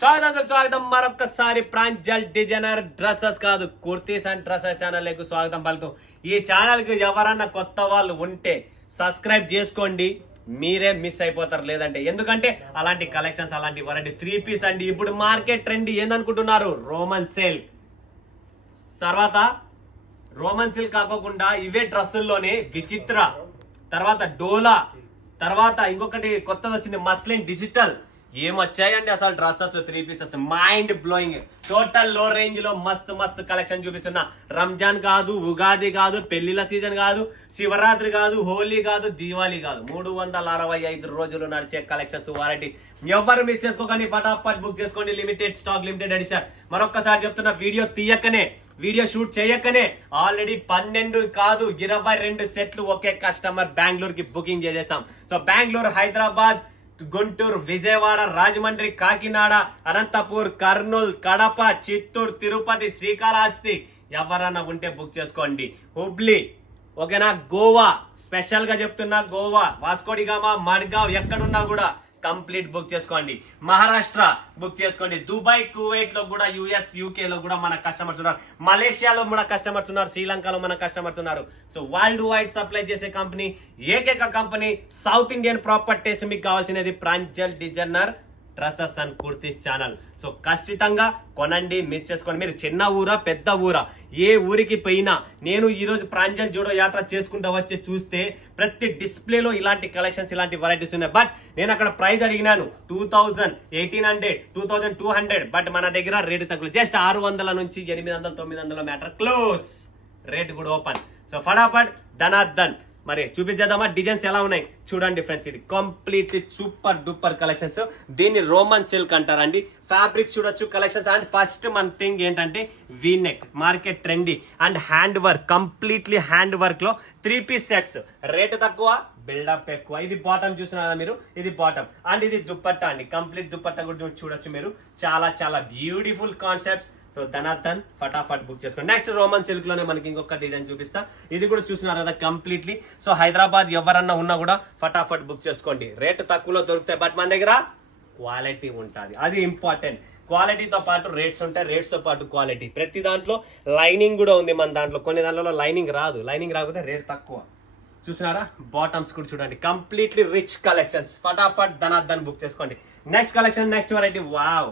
స్వాగతం మరొకసారి Pranjal designer dresses కాదు కుర్తీస్ అండ్ డ్రెస్సెస్ ఛానల్ కు స్వాగతం పలుకుతూ ఈ ఛానల్ కి ఎవరన్నా కొత్త వాళ్ళు ఉంటే సబ్స్క్రైబ్ చేసుకోండి. మీరే మిస్ అయిపోతారు లేదంటే, ఎందుకంటే అలాంటి కలెక్షన్స్ అలాంటి వెరైటీ 3 పీస్ అండి. ఇప్పుడు మార్కెట్ ట్రెండ్ ఏందనుకుంటున్నారు? రోమన్ సిల్క్ తర్వాత రోమన్ సిల్క్ కాకోకుండా ఇవే డ్రెస్సుల్లోనే విచిత్ర, తర్వాత డోలా, తర్వాత ఇంకొకటి కొత్తది వచ్చింది మస్లిన్ డిజిటల్. ఏమొచ్చాయండి అసలు dresses 3 pieces mind blowing. Total లో రేంజ్ లో మస్తు మస్తు కలెక్షన్ చూపిస్తున్నా. రంజాన్ కాదు, ఉగాది కాదు, పెళ్లిల సీజన్ కాదు, శివరాత్రి కాదు, హోలీ కాదు, దీవాలి కాదు, 365 రోజులు నడిచే కలెక్షన్స్ వారంటీ. ఎవరు మిస్ చేసుకోకండి, ఫటాఫట్ బుక్ చేసుకోండి. Limited stock, limited edition. మరొకసారి చెప్తున్నా, వీడియో తీయకనే, వీడియో షూట్ చేయకనే ఆల్రెడీ 12 కాదు 22 సెట్లు ఒకే కస్టమర్ బెంగళూరుకి బుకింగ్ చేసేసాం. సో బెంగళూరు, హైదరాబాద్, గుంటూరు, విజయవాడ, రాజమండ్రి, కాకినాడ, అనంతపూర్, కర్నూలు, కడప, చిత్తూరు, తిరుపతి, శ్రీకాళహస్తి ఎవరన్నా ఉంటే బుక్ చేసుకోండి. హుబ్లీ, ఓకేనా, గోవా స్పెషల్ గా చెప్తున్నా, గోవా, వాస్కోడిగామా, మడ్గావ్ ఎక్కడున్నా కూడా కంప్లీట్ బుక్ చేసుకోండి. మహారాష్ట్ర బుక్ చేసుకోండి. దుబాయ్, కువైట్ లో కూడా, యుఎస్, యూకే లో కూడా మన కస్టమర్స్ ఉన్నారు. మలేషియాలో మన కస్టమర్స్ ఉన్నారు. శ్రీలంకలో మన కస్టమర్స్ ఉన్నారు. సో వరల్డ్ వైడ్ సప్లై చేసే కంపెనీ, ఏకైక company, south Indian proper taste. మీకు కావాల్సినది Pranjal designer dresses and kurtis channel. So ఖచ్చితంగా కొనండి, మిస్ చేసుకోండి. మీరు చిన్న ఊరా పెద్ద ఊరా, ఏ ఊరికి పోయినా, నేను ఈ రోజు ప్రాంజల్ జోడో యాత్ర చేసుకుంటూ వచ్చి చూస్తే ప్రతి డిస్ప్లేలో ఇలాంటి కలెక్షన్స్, ఇలాంటి వెరైటీస్ ఉన్నాయి. బట్ నేను అక్కడ ప్రైస్ అడిగినాను 2000, 1800, 2200. బట్ మన దగ్గర రేటు తక్కువ, జస్ట్ 600 నుంచి 800, 900 మ్యాటర్ క్లోజ్. రేట్ కూడా ఓపెన్. సో ఫటాఫట్ ధనార్దన్ మరి చూపించేద్దామా డిజైన్స్ ఎలా ఉన్నాయి చూడండి ఫ్రెండ్స్. ఇది కంప్లీట్ సూపర్ డూపర్ కలెక్షన్స్. దీన్ని రోమన్ సిల్క్ అంటారండి. ఫ్యాబ్రిక్ చూడొచ్చు, కలెక్షన్స్. అండ్ ఫస్ట్ మన థింగ్ ఏంటంటే V neck, market trendy and hand work, completely hand work లో 3 పీస్ సెట్స్. రేట్ తక్కువ, బిల్డప్ ఎక్కువ. ఇది బాటమ్ చూస్తున్నారా మీరు, ఇది బాటమ్. అండ్ ఇది దుప్పట్టా అండి, కంప్లీట్ దుప్పట్టా కూడా చూడొచ్చు మీరు. చాలా చాలా బ్యూటిఫుల్ కాన్సెప్ట్స్. సో ధనార్దన్ ఫటాఫట్ బుక్ చేసుకోండి. నెక్స్ట్ రోమన్ సిల్క్ లోనే మనకి ఇంకొక డిజైన్ చూపిస్తా. ఇది కూడా చూస్తున్నారు కదా కంప్లీట్లీ. సో హైదరాబాద్ ఎవరన్నా ఉన్నా కూడా ఫటాఫట్ బుక్ చేసుకోండి. రేట్ తక్కువలో దొరుకుతాయి, బట్ మన దగ్గర క్వాలిటీ ఉంటుంది. అది ఇంపార్టెంట్. క్వాలిటీతో పాటు రేట్స్ ఉంటాయి, రేట్స్ తో పాటు క్వాలిటీ. ప్రతి దాంట్లో లైనింగ్ కూడా ఉంది మన దాంట్లో. కొన్ని దాంట్లో లైనింగ్ రాదు, లైనింగ్ రాకపోతే రేట్ తక్కువ. చూస్తున్నారా, బాటమ్స్ కూడా చూడండి, కంప్లీట్లీ రిచ్ కలెక్షన్స్. ఫటాఫట్ ధనార్దన్ బుక్ చేసుకోండి. Next collection, next variety. Wow,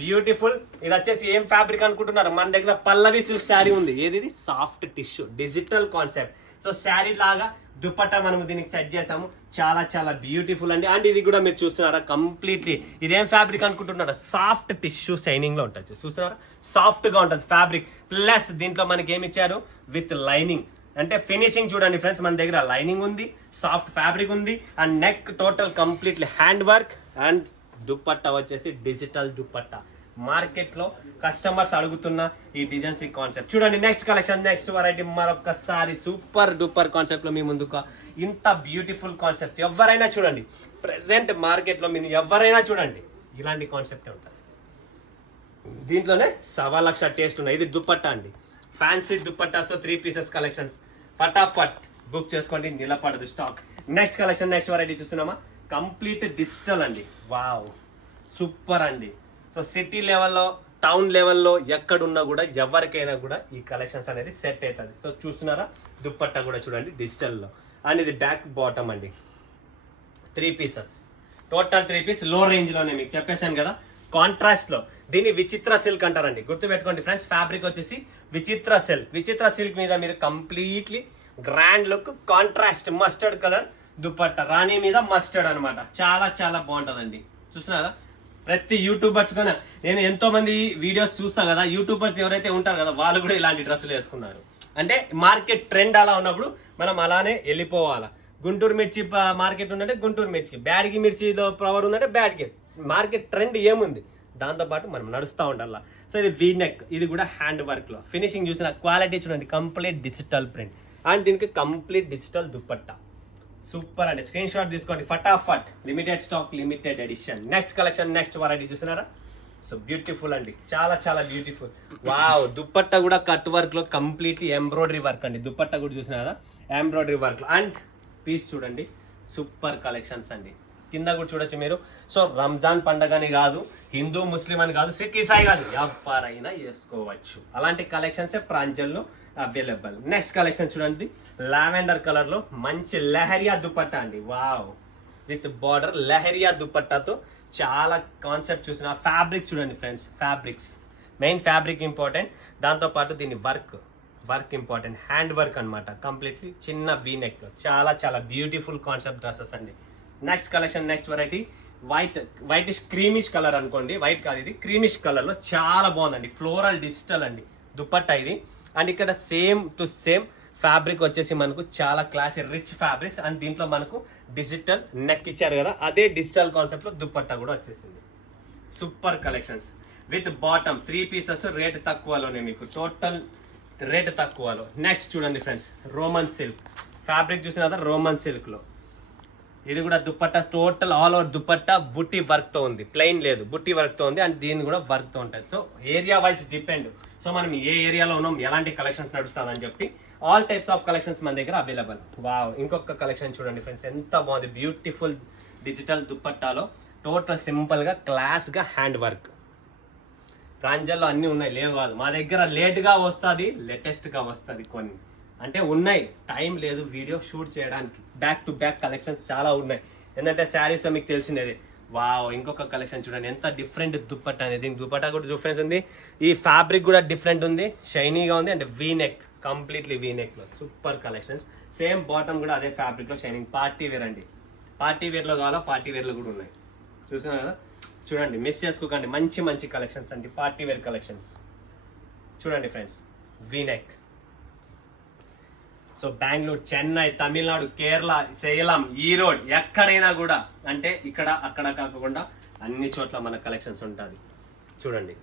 beautiful. ఇది వచ్చేసి ఏం ఫ్యాబ్రిక్ అనుకుంటున్నారు? మన దగ్గర పల్లవి సిల్క్ శారీ ఉంది. ఏది? Soft tissue digital concept. So sari లాగా దుపట్టా మనము దీనికి సెట్ చేసాము. చాలా చాలా బ్యూటిఫుల్ అండి. అండ్ ఇది కూడా మీరు చూస్తున్నారా కంప్లీట్లీ. ఇదేం ఫ్యాబ్రిక్ అనుకుంటున్నారా? సాఫ్ట్ టిష్యూ షైనింగ్ లో ఉంటుంది. చూస్తున్నారా, సాఫ్ట్ గా ఉంటుంది ఫ్యాబ్రిక్. ప్లస్ దీంట్లో మనకి ఏమి ఇచ్చారు? With lining. అంటే ఫినిషింగ్ చూడండి ఫ్రెండ్స్, మన దగ్గర లైనింగ్ ఉంది, సాఫ్ట్ ఫ్యాబ్రిక్ ఉంది, and neck total completely hand work. And dupatta వచ్చేసి డిజిటల్ దుపట్టా. మార్కెట్ లో కస్టమర్స్ అడుగుతున్న ఈ డిజైన్స్, ఈ కాన్సెప్ట్ చూడండి. Next collection, next variety. మరొకసారి సూపర్ డూపర్ కాన్సెప్ట్ లో మీ ముందుకు. ఇంత బ్యూటిఫుల్ కాన్సెప్ట్ ఎవరైనా చూడండి, ప్రెసెంట్ మార్కెట్ లో మీరు ఎవరైనా చూడండి, ఇలాంటి కాన్సెప్ట్ ఉంటుంది. దీంట్లోనే 1,00,000 టేస్ట్ ఉన్నాయి. ఇది దుపట్టా అండి, ఫ్యాన్సీ దుపట్టాస్ 3 పీసెస్ కలెక్షన్స్. ఫటాఫట్ బుక్ చేసుకోండి, నిలబడదు stock. Next collection, next variety చూస్తున్నామా, కంప్లీట్ డిజిటల్ అండి. వావ్, సూపర్ అండి. సో సిటీ లెవెల్లో, టౌన్ లెవెల్లో ఎక్కడున్నా కూడా ఎవరికైనా కూడా ఈ కలెక్షన్స్ అనేది సెట్ అవుతుంది. సో చూస్తున్నారా, దుప్పట్టా కూడా చూడండి డిజిటల్లో. అండ్ ఇది బ్యాక్ బాటమ్ అండి, 3 పీసెస్, టోటల్ 3 పీస్. లో రేంజ్ లోనే మీకు చెప్పేశాను కదా, కాంట్రాస్ట్ లో. దీన్ని విచిత్ర సిల్క్ అంటారండి, గుర్తుపెట్టుకోండి ఫ్రెండ్స్. ఫ్యాబ్రిక్ వచ్చేసి విచిత్ర సిల్క్. విచిత్ర సిల్క్ మీద మీరు completely grand look, contrast mustard colour dupatta, రాణి మీద మస్టర్డ్ అనమాట. చాలా చాలా బాగుంటదండి. చూస్తున్నారా, ప్రతి యూట్యూబర్స్ కన్నా, నేను ఎంతో మంది వీడియోస్ చూస్తా కదా, యూట్యూబర్స్ ఎవరైతే ఉంటారు కదా వాళ్ళు కూడా ఇలాంటి డ్రెస్సులు వేసుకున్నారు. అంటే మార్కెట్ ట్రెండ్ అలా ఉన్నప్పుడు మనం అలానే వెళ్ళిపోవాలా. గుంటూరు మిర్చి మార్కెట్ ఉందంటే గుంటూరు మిర్చికి, బ్యాడ్కి మిర్చిలో పవర్ ఉందంటే బ్యాడ్కి. మార్కెట్ ట్రెండ్ ఏముంది, దాంతోపాటు మనం నడుస్తూ ఉండాలా. సో ఇది వీ నెక్, ఇది కూడా హ్యాండ్ వర్క్ లో. ఫినిషింగ్ చూసిన క్వాలిటీ చూడండి, కంప్లీట్ డిజిటల్ ప్రింట్. అండ్ దీనికి కంప్లీట్ డిజిటల్ దుపట్టా. సూపర్ అండి, స్క్రీన్ షాట్ తీసుకోండి ఫటాఫట్. Limited stock, limited edition. Next collection, next variety చూస్తున్నారా. సో బ్యూటిఫుల్ అండి, చాలా చాలా బ్యూటిఫుల్. వావ్, దుపట్టా కూడా కట్ వర్క్ లో కంప్లీట్లీ ఎంబ్రాయిడరీ వర్క్ అండి. దుపట్టా కూడా చూసినారా, ఎంబ్రాయిడరీ వర్క్ లో. అండ్ పీస్ చూడండి, సూపర్ కలెక్షన్స్ అండి. కింద కూడా చూడొచ్చు మీరు. సో రంజాన్ పండగని కాదు, హిందూ ముస్లిం అని కాదు, సిక్ ఈసాయి కాదు, ఎవరైనా వేసుకోవచ్చు. అలాంటి కలెక్షన్స్ ప్రాంజల్లో అవైలబుల్. నెక్స్ట్ కలెక్షన్ చూడండి, లావెండర్ కలర్ లో మంచి లెహరియా దుపట్టా అండి. వావ్, విత్ బార్డర్ లెహరియా దుపట్టాతో చాలా కాన్సెప్ట్ చూసిన. ఫ్యాబ్రిక్ చూడండి friends, fabrics main fabric important, దాంతో పాటు దీని వర్క్ ఇంపార్టెంట్, హ్యాండ్ వర్క్ అనమాట. కంప్లీట్లీ చిన్న వీ నెక్ లో చాలా చాలా బ్యూటిఫుల్ కాన్సెప్ట్ డ్రెస్సెస్ అండి. Next collection, next variety whitish creamish colour అనుకోండి, వైట్ కాదు ఇది క్రీమిష్ కలర్ లో చాలా బాగుందండి. ఫ్లోరల్ డిజిటల్ అండి దుపట్టా ఇది. అండ్ ఇక్కడ సేమ్ టు సేమ్ ఫ్యాబ్రిక్ వచ్చేసి మనకు చాలా క్లాసీ రిచ్ ఫ్యాబ్రిక్స్, అండ్ దీంట్లో మనకు డిజిటల్ నెక్ ఇచ్చారు కదా, అదే డిజిటల్ కాన్సెప్ట్ లో దుపట్టా కూడా వచ్చేసింది. Super collections with bottom 3 pieces, rate తక్కువలోనే మీకు, టోటల్ రేట్ తక్కువలో. నెక్స్ట్ చూడండి ఫ్రెండ్స్, రోమన్ సిల్క్ ఫ్యాబ్రిక్ చూసిన తర్వాత రోమన్ సిల్క్ లో ఇది కూడా dupatta total all over dupatta బుట్టి వర్క్ తో ఉంది, ప్లెయిన్ లేదు, బుట్టి వర్క్ తో ఉంది. అండ్ దీని కూడా వర్క్ తో ఉంటుంది. So area wise depend, so మనం ఏ ఏరియాలో ఉన్నాం, ఎలాంటి కలెక్షన్స్ నడుస్తుంది అని చెప్పి ఆల్ టైప్స్ ఆఫ్ కలెక్షన్స్ మన దగ్గర అవైలబుల్. వావ్, ఇంకొక కలెక్షన్ చూడండి ఫ్రెండ్స్, ఎంత బాగుంది. బ్యూటిఫుల్ డిజిటల్ దుపట్టాలో టోటల్ సింపుల్ గా క్లాస్ గా హ్యాండ్ వర్క్. ప్రాంజల్లో అన్ని ఉన్నాయి, లేవు కాదు. మా దగ్గర లేట్ గా వస్తుంది, లేటెస్ట్ గా వస్తుంది కొన్ని, అంటే ఉన్నాయి, టైం లేదు వీడియో షూట్ చేయడానికి. బ్యాక్ టు బ్యాక్ కలెక్షన్స్ చాలా ఉన్నాయి, ఎందుకంటే శారీస్ మీకు తెలిసినది. వావ్, ఇంకొక కలెక్షన్ చూడండి, ఎంత డిఫరెంట్ దుపట్టా అనేది. దుపట్టా కూడా డిఫరెన్స్ ఉంది, ఈ ఫ్యాబ్రిక్ కూడా డిఫరెంట్ ఉంది, షైనీగా ఉంది, and V neck, completely V neck లో సూపర్ కలెక్షన్స్. సేమ్ బాటమ్ కూడా అదే ఫ్యాబ్రిక్ లో షైనింగ్. పార్టీ వేర్ అండి, పార్టీ వేర్ లో కావాలా, పార్టీ వేర్ లో కూడా ఉన్నాయి. చూసినా కదా, చూడండి, మిస్ చేసుకోకండి. మంచి మంచి కలెక్షన్స్ అండి, పార్టీ వేర్ కలెక్షన్స్ చూడండి friends. V neck. So Bengaluru, Chennai, Tamil Nadu, Kerala, Salem, Erode, ఎక్కడైనా కూడా, అంటే ఇక్కడ అక్కడ కాకుండా అన్ని చోట్ల మన కలెక్షన్స్ ఉంటుంది. చూడండి,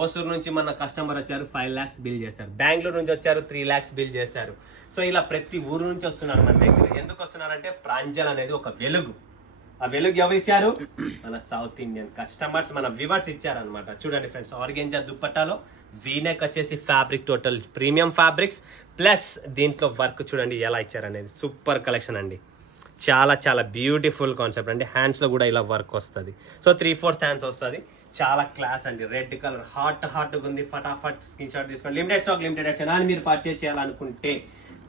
ఓసూరు నుంచి మన కస్టమర్ వచ్చారు, 5 lakhs బిల్ చేశారు. బెంగళూరు నుంచి వచ్చారు, 3 lakhs బిల్ చేశారు. సో ఇలా ప్రతి ఊరు నుంచి వస్తున్నారు మన దగ్గర. ఎందుకు వస్తున్నారంటే ప్రాంజల్ అనేది ఒక వెలుగు. ఆ వెలుగు ఎవరు ఇచ్చారు? మన సౌత్ ఇండియన్ కస్టమర్స్, మన వ్యూవర్స్ ఇచ్చారనమాట. చూడండి ఫ్రెండ్స్, ఆర్గెంజా దుపట్టాలో వీనెక్ వచ్చేసి fabric total premium fabrics, plus దీంట్లో వర్క్ చూడండి ఎలా ఇచ్చారనేది. సూపర్ కలెక్షన్ అండి, చాలా చాలా బ్యూటిఫుల్ కాన్సెప్ట్ అండి. హ్యాండ్స్లో కూడా ఇలా వర్క్ వస్తుంది. సో 3/4 హ్యాండ్స్ వస్తుంది, చాలా క్లాస్ అండి. రెడ్ కలర్ హాట్గా ఉంది. ఫటాఫట్ స్క్రీన్ షాట్ తీసుకోండి. Limited stock, limited edition. అని మీరు పర్చేజ్ చేయాలనుకుంటే,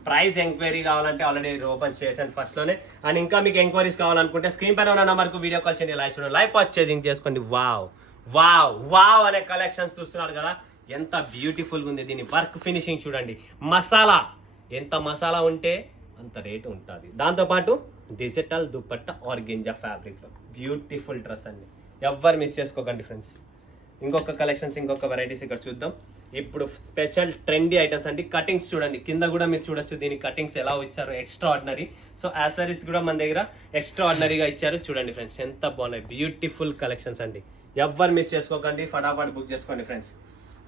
ప్రైస్ ఎంక్వైరీ కావాలంటే ఆల్రెడీ ఓపెన్ చేశాను ఫస్ట్ లోనే. అండ్ ఇంకా మీకు ఎంక్వైరీస్ కావాలనుకుంటే స్క్రీన్ పైన ఉన్న నెంబర్కు వీడియో కాల్ చేయండి, లైవ్ చూడండి, లైవ్ పర్చేజింగ్ చేసుకోండి. వావ్ వావ్ వావ్ అనే కలెక్షన్స్ చూస్తున్నారు కదా, ఎంత బ్యూటిఫుల్ గా ఉంది. దీని వర్క్ ఫినిషింగ్ చూడండి, మసాలా, ఎంత మసాలా ఉంటే అంత రేటు ఉంటుంది. దాంతోపాటు డిజిటల్ దుపట్టా ఆర్గెంజా ఫ్యాబ్రిక్ లో బ్యూటిఫుల్ డ్రెస్ అండి, ఎవ్వరు మిస్ చేసుకోకండి ఫ్రెండ్స్. ఇంకొక కలెక్షన్స్, ఇంకొక వెరైటీస్ ఇక్కడ చూద్దాం. ఇప్పుడు స్పెషల్ ట్రెండీ ఐటమ్స్ అండి. కటింగ్స్ చూడండి, కింద కూడా మీరు చూడొచ్చు దీని కటింగ్స్ ఎలా ఇచ్చారు, ఎక్స్ట్రా ఆర్డినరీ. సో యాసరీస్ కూడా మన దగ్గర ఎక్స్ట్రా ఆర్డినరీగా ఇచ్చారు. చూడండి ఫ్రెండ్స్, ఎంత బాగున్నాయి. బ్యూటిఫుల్ కలెక్షన్స్ అండి, ఎవ్వరు మిస్ చేసుకోకండి. ఫటాఫట్ బుక్ చేసుకోండి ఫ్రెండ్స్.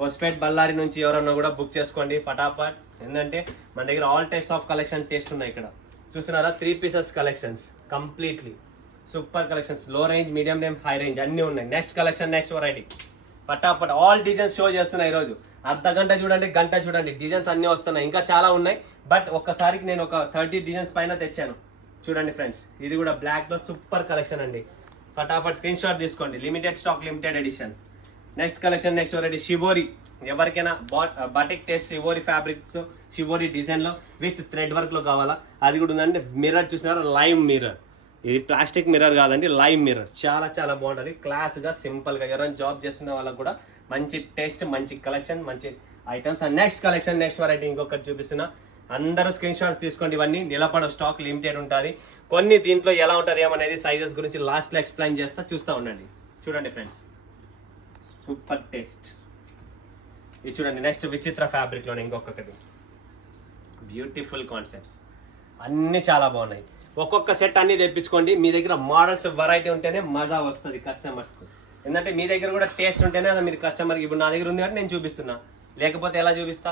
హోస్పేట్, బళ్ళారి నుంచి ఎవరన్నా కూడా బుక్ చేసుకోండి ఫటాఫట్. ఎందుకంటే మన దగ్గర all types of collection taste ఉన్నాయి. ఇక్కడ చూస్తున్నారా, 3 pieces collections, completely super collections. Low range, medium range, high range అన్ని ఉన్నాయి. Next collection, next variety. ఫటాఫట్ ఆల్ డిజైన్స్ షో చేస్తున్నాయి ఈరోజు. అర్ధగంట చూడండి, గంట చూడండి, డిజైన్స్ అన్ని వస్తున్నాయి. ఇంకా చాలా ఉన్నాయి, బట్ ఒక్కసారికి నేను ఒక 30 డిజైన్స్ పైన తెచ్చాను. చూడండి ఫ్రెండ్స్, ఇది కూడా బ్లాక్ లో సూపర్ కలెక్షన్ అండి. ఫటాఫట్ స్క్రీన్ షాట్ తీసుకోండి. Limited stock, limited edition. Next collection, next variety shibori. ఎవరికైనా batik taste shibori fabrics, shibori design లో విత్ థ్రెడ్ వర్క్ లో కావాలా, అది కూడా ఉందండి. మిర్రర్ చూసినారా, లైవ్ మిర్రర్. ఇది ప్లాస్టిక్ మిర్రర్ కాదండి, లైవ్ మిర్రర్. చాలా చాలా బాగుంటుంది, క్లాస్ గా, సింపుల్ గా. ఎవరైనా జాబ్ చేస్తున్న వాళ్ళకి కూడా మంచి టేస్ట్, మంచి కలెక్షన్, మంచి items. And next collection, next variety ఇంకొకటి చూపిస్తున్నా. అందరూ స్క్రీన్ షాట్స్ తీసుకోండి. ఇవన్నీ నిలబడ స్టాక్, లిమిటెడ్ ఉంటుంది. కొన్ని దీంట్లో ఎలా ఉంటుంది ఏమనేది సైజెస్ గురించి లాస్ట్ లో ఎక్స్ప్లెయిన్ చేస్తా, చూస్తూ ఉండండి. చూడండి ఫ్రెండ్స్, సూపర్ టేస్ట్. ఇది చూడండి, నెక్స్ట్ విచిత్ర ఫ్యాబ్రిక్ లోనే ఇంకొకటి. బ్యూటిఫుల్ కాన్సెప్ట్స్ అన్ని చాలా బాగున్నాయి. ఒక్కొక్క సెట్ అన్ని తెప్పించుకోండి. మీ దగ్గర మోడల్స్ వెరైటీ ఉంటేనే మజా వస్తుంది కస్టమర్స్ కు. ఎందుకంటే మీ దగ్గర కూడా టేస్ట్ ఉంటేనే అది మీరు కస్టమర్. ఇప్పుడు నా దగ్గర ఉంది కాబట్టి నేను చూపిస్తున్నా, లేకపోతే ఎలా చూపిస్తా?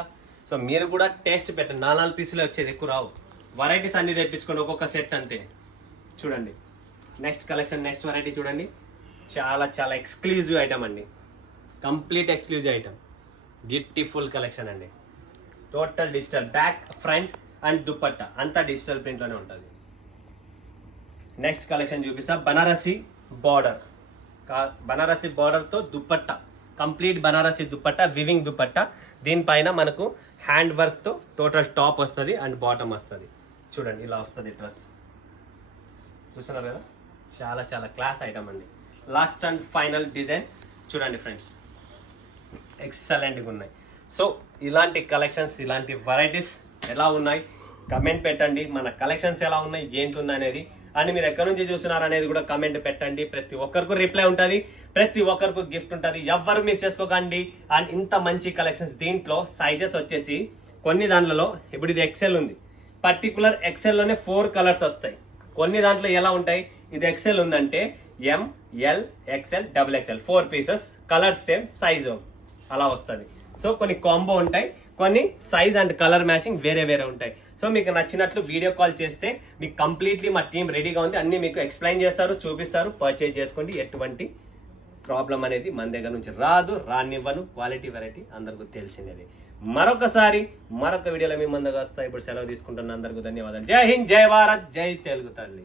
సో మీరు కూడా టేస్ట్ పెట్టండి. 4 పీసులు వచ్చేది, ఎక్కువ రావు. వెరైటీస్ అన్ని తెప్పించుకోండి, ఒక్కొక్క సెట్ అంతే. చూడండి నెక్స్ట్ కలెక్షన్, నెక్స్ట్ వెరైటీ చూడండి. చాలా చాలా ఎక్స్క్లూజివ్ ఐటమ్ అండి, complete exclusive item. Beautiful collection అండి. Total digital, back, front and dupatta అంతా డిజిటల్ ప్రింట్ లోనే ఉంటుంది. నెక్స్ట్ కలెక్షన్ చూపిస్తా. బనారసి బార్డర్ తో దుపట్టా, కంప్లీట్ బనారసి దుపట్టా, వివింగ్ దుపట్టా. దీనిపైన మనకు హ్యాండ్ వర్క్ తో టోటల్ టాప్ వస్తుంది అండ్ బాటమ్ వస్తుంది. చూడండి ఇలా వస్తుంది డ్రెస్, చూస్తున్నారు కదా, చాలా చాలా క్లాస్ ఐటమ్ అండి. లాస్ట్ అండ్ ఫైనల్ డిజైన్ చూడండి ఫ్రెండ్స్, ఎక్సలెంట్గా ఉన్నాయి. సో ఇలాంటి కలెక్షన్స్, ఇలాంటి వెరైటీస్ ఎలా ఉన్నాయి కమెంట్ పెట్టండి. మన కలెక్షన్స్ ఎలా ఉన్నాయి, ఏంటుంది అనేది, అండ్ మీరు ఎక్కడి నుంచి చూస్తున్నారు అనేది కూడా కమెంట్ పెట్టండి. ప్రతి ఒక్కరికి రిప్లై ఉంటుంది, ప్రతి ఒక్కరికి గిఫ్ట్ ఉంటుంది, ఎవ్వరు మిస్ చేసుకోకండి. అండ్ ఇంత మంచి కలెక్షన్స్, దీంట్లో సైజెస్ వచ్చేసి కొన్ని దాంట్లో, ఇప్పుడు ఇది ఎక్సెల్ ఉంది, పర్టికులర్ ఎక్సెల్లోనే 4 కలర్స్ వస్తాయి. కొన్ని దాంట్లో ఎలా ఉంటాయి, ఇది ఎక్సెల్ ఉందంటే ML XL XXL 4 pieces, colour same, size అలా వస్తుంది. సో కొన్ని కాంబో ఉంటాయి, కొన్ని సైజ్ అండ్ కలర్ మ్యాచింగ్ వేరే వేరే ఉంటాయి. సో మీకు నచ్చినట్లు వీడియో కాల్ చేస్తే మీకు కంప్లీట్లీ మా టీం రెడీగా ఉంది, అన్ని మీకు ఎక్స్ప్లెయిన్ చేస్తారు, చూపిస్తారు, పర్చేజ్ చేసుకోండి. ఎటువంటి ప్రాబ్లం అనేది మన దగ్గర నుంచి రానివ్వను. క్వాలిటీ వెరైటీ అందరికీ తెలిసిందేది. మరొక వీడియోలో మీ ముందుకు వస్తా. ఇప్పుడు సెలవు తీసుకుంటున్న అందరికీ ధన్యవాదాలు. జై హింద్, జై భారత్, జై తెలుగు తల్లి.